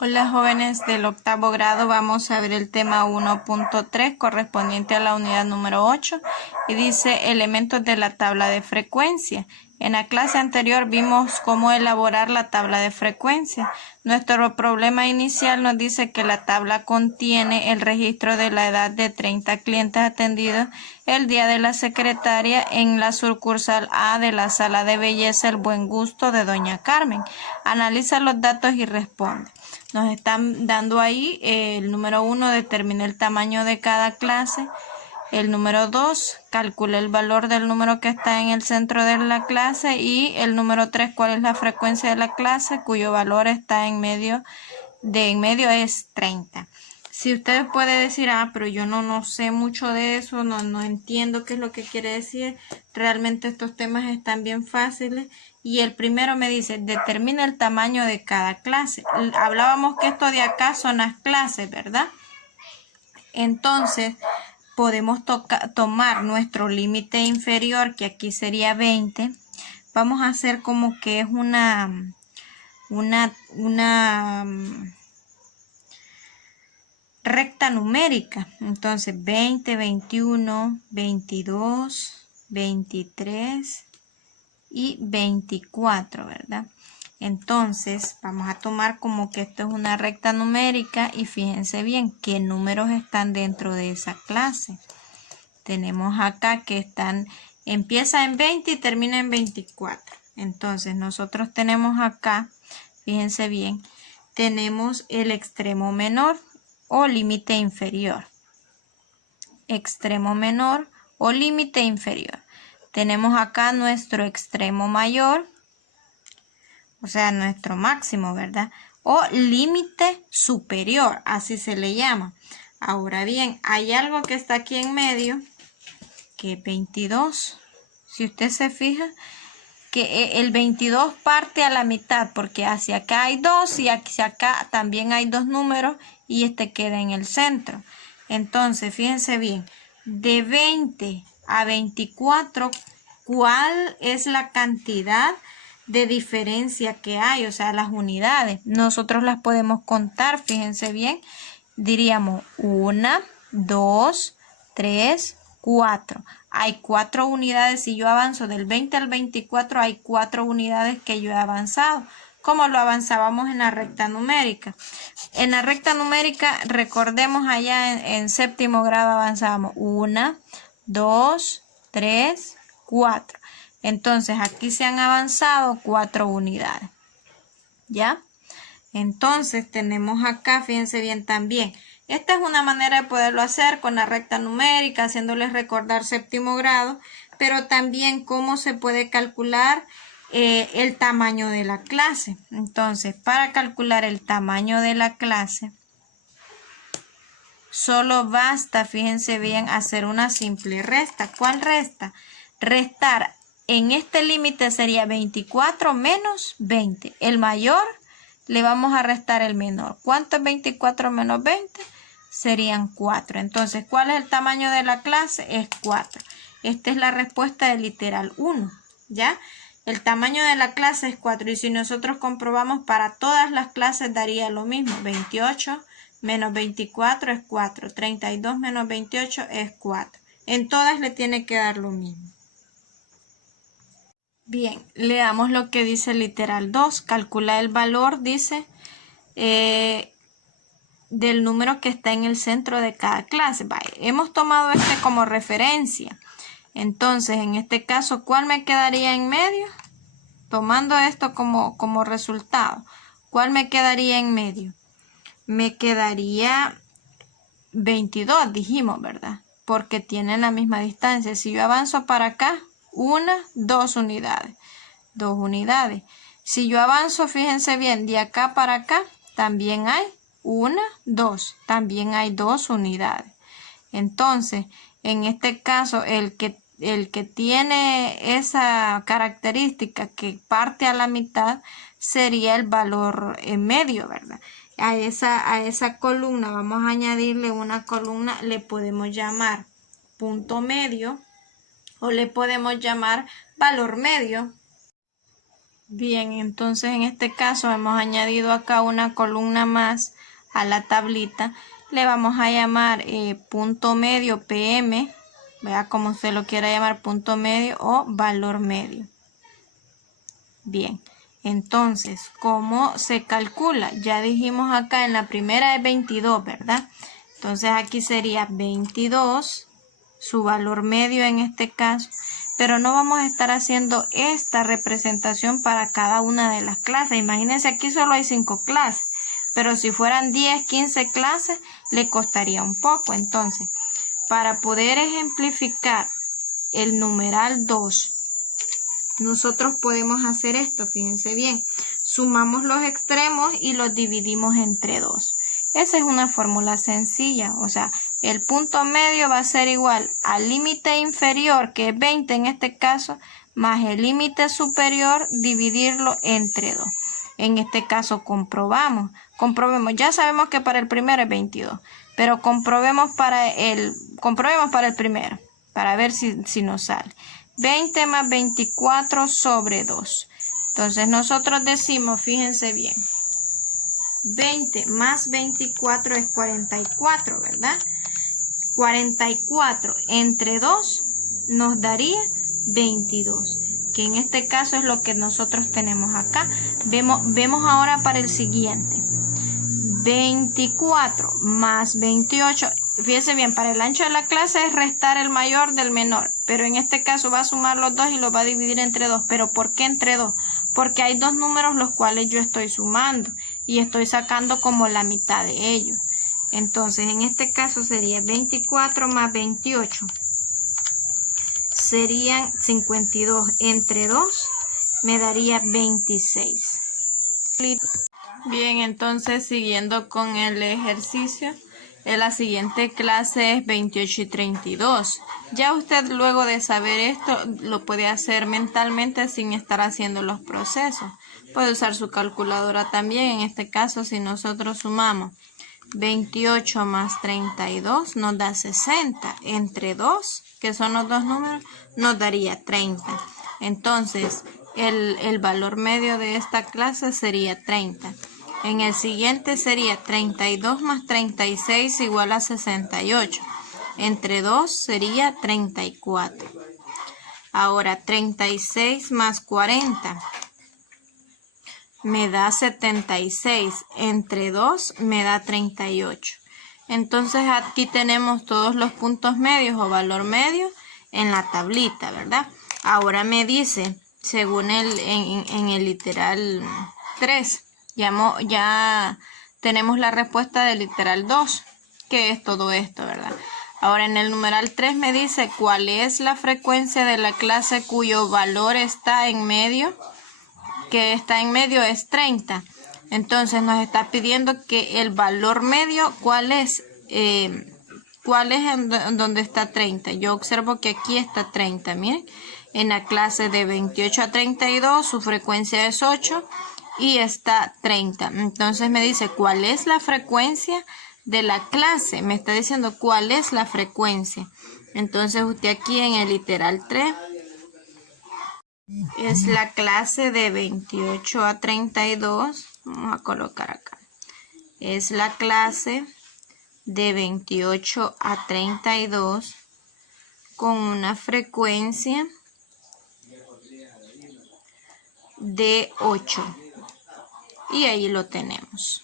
Hola jóvenes del octavo grado, vamos a ver el tema 1.3 correspondiente a la unidad número 8 y dice elementos de la tabla de frecuencia. En la clase anterior vimos cómo elaborar la tabla de frecuencia. Nuestro problema inicial nos dice que la tabla contiene el registro de la edad de 30 clientes atendidos el día de la secretaria en la sucursal A de la sala de belleza El Buen Gusto de Doña Carmen. Analiza los datos y responde. Nos están dando ahí el número 1, determina el tamaño de cada clase. El número 2, calcula el valor del número que está en el centro de la clase. Y el número 3, cuál es la frecuencia de la clase, cuyo valor está en medio es 30. Si usted puede decir, pero yo no sé mucho de eso, no entiendo qué es lo que quiere decir, realmente estos temas están bien fáciles. Y el primero me dice, determina el tamaño de cada clase. Hablábamos que esto de acá son las clases, ¿verdad? Entonces, podemos tomar nuestro límite inferior, que aquí sería 20. Vamos a hacer como que es una recta numérica. Entonces 20, 21, 22, 23 y 24, ¿verdad? Entonces vamos a tomar como que esto es una recta numérica y fíjense bien qué números están dentro de esa clase. Tenemos acá que empieza en 20 y termina en 24. Entonces nosotros tenemos acá, fíjense bien, tenemos el extremo menor o límite inferior. Extremo menor o límite inferior. Tenemos acá nuestro extremo mayor, o sea, nuestro máximo, ¿verdad? O límite superior, así se le llama. Ahora bien, hay algo que está aquí en medio, que es 22. Si usted se fija, que el 22 parte a la mitad, porque hacia acá hay 2 y hacia acá también hay 2 números y este queda en el centro. Entonces, fíjense bien, de 20 a 24, ¿cuál es la cantidad de diferencia que hay? O sea, las unidades. Nosotros las podemos contar, fíjense bien. Diríamos 1, 2, 3, 4. Hay 4 unidades. Si yo avanzo del 20 al 24, hay 4 unidades que yo he avanzado. ¿Cómo lo avanzábamos en la recta numérica? En la recta numérica, recordemos allá en séptimo grado avanzábamos 1, 2, 3, 4. Entonces aquí se han avanzado 4 unidades. ¿Ya? Entonces tenemos acá, fíjense bien también. Esta es una manera de poderlo hacer con la recta numérica, haciéndoles recordar séptimo grado, pero también cómo se puede calcular el tamaño de la clase. Entonces, para calcular el tamaño de la clase, solo basta, fíjense bien, hacer una simple resta. ¿Cuál resta? Restar en este límite sería 24 menos 20. El mayor le vamos a restar el menor. ¿Cuánto es 24 menos 20? Serían 4. Entonces, ¿cuál es el tamaño de la clase? Es 4. Esta es la respuesta del literal 1, ¿ya? El tamaño de la clase es 4 y si nosotros comprobamos para todas las clases daría lo mismo. 28 menos 24 es 4. 32 menos 28 es 4. En todas le tiene que dar lo mismo. Bien, leamos lo que dice el literal 2. Calcula el valor, dice, del número que está en el centro de cada clase. Vale, hemos tomado este como referencia. Entonces, en este caso, ¿cuál me quedaría en medio? Tomando esto como resultado, ¿cuál me quedaría en medio? Me quedaría 22, dijimos, ¿verdad? Porque tienen la misma distancia. Si yo avanzo para acá, 1, 2 unidades. 2 unidades. Si yo avanzo, fíjense bien, de acá para acá, también hay 1, 2. También hay 2 unidades. Entonces, en este caso, el que tiene esa característica que parte a la mitad sería el valor en medio, ¿verdad? A esa columna vamos a añadirle una columna, le podemos llamar punto medio o le podemos llamar valor medio. Bien, entonces en este caso hemos añadido acá una columna más a la tablita. Le vamos a llamar punto medio PM, vea como usted lo quiera llamar, punto medio o valor medio. Bien, entonces, ¿cómo se calcula? Ya dijimos acá en la primera es 22, ¿verdad? Entonces aquí sería 22, su valor medio en este caso. Pero no vamos a estar haciendo esta representación para cada una de las clases. Imagínense, aquí solo hay 5 clases, pero si fueran 10, 15 clases, le costaría un poco. Entonces, para poder ejemplificar el numeral 2, nosotros podemos hacer esto, fíjense bien. Sumamos los extremos y los dividimos entre 2. Esa es una fórmula sencilla, o sea, el punto medio va a ser igual al límite inferior, que es 20 en este caso, más el límite superior, dividirlo entre 2. En este caso comprobemos, ya sabemos que para el primero es 22, pero comprobemos para el primero, para ver si nos sale. 20 más 24 sobre 2. Entonces nosotros decimos, fíjense bien, 20 más 24 es 44, ¿verdad? 44 entre 2 nos daría 22, que en este caso es lo que nosotros tenemos acá. Vemos ahora para el siguiente. 24 más 28, fíjense bien, para el ancho de la clase es restar el mayor del menor, pero en este caso va a sumar los dos y los va a dividir entre 2. ¿Pero por qué entre 2? Porque hay dos números los cuales yo estoy sumando y estoy sacando como la mitad de ellos. Entonces en este caso sería 24 más 28, serían 52 entre 2, me daría 26. Bien, entonces siguiendo con el ejercicio, la siguiente clase es 28 y 32. Ya usted luego de saber esto lo puede hacer mentalmente sin estar haciendo los procesos. Puede usar su calculadora también. En este caso, si nosotros sumamos 28 más 32 nos da 60. Entre 2, que son los dos números, nos daría 30. Entonces, el valor medio de esta clase sería 30. En el siguiente sería 32 más 36 igual a 68. Entre 2 sería 34. Ahora 36 más 40 me da 76. Entre 2 me da 38. Entonces aquí tenemos todos los puntos medios o valor medio en la tablita, ¿verdad? Ahora me dice, según en el literal 3, ya tenemos la respuesta del literal 2, que es todo esto, ¿verdad? Ahora en el numeral 3 me dice cuál es la frecuencia de la clase cuyo valor está en medio, que está en medio es 30. Entonces nos está pidiendo que el valor medio, ¿cuál es en donde está 30? Yo observo que aquí está 30, miren. En la clase de 28 a 32 su frecuencia es 8 y está 30. Entonces me dice cuál es la frecuencia de la clase. Me está diciendo cuál es la frecuencia. Entonces usted aquí en el literal 3 es la clase de 28 a 32. Vamos a colocar acá. Es la clase de 28 a 32 con una frecuencia de 8. Y ahí lo tenemos.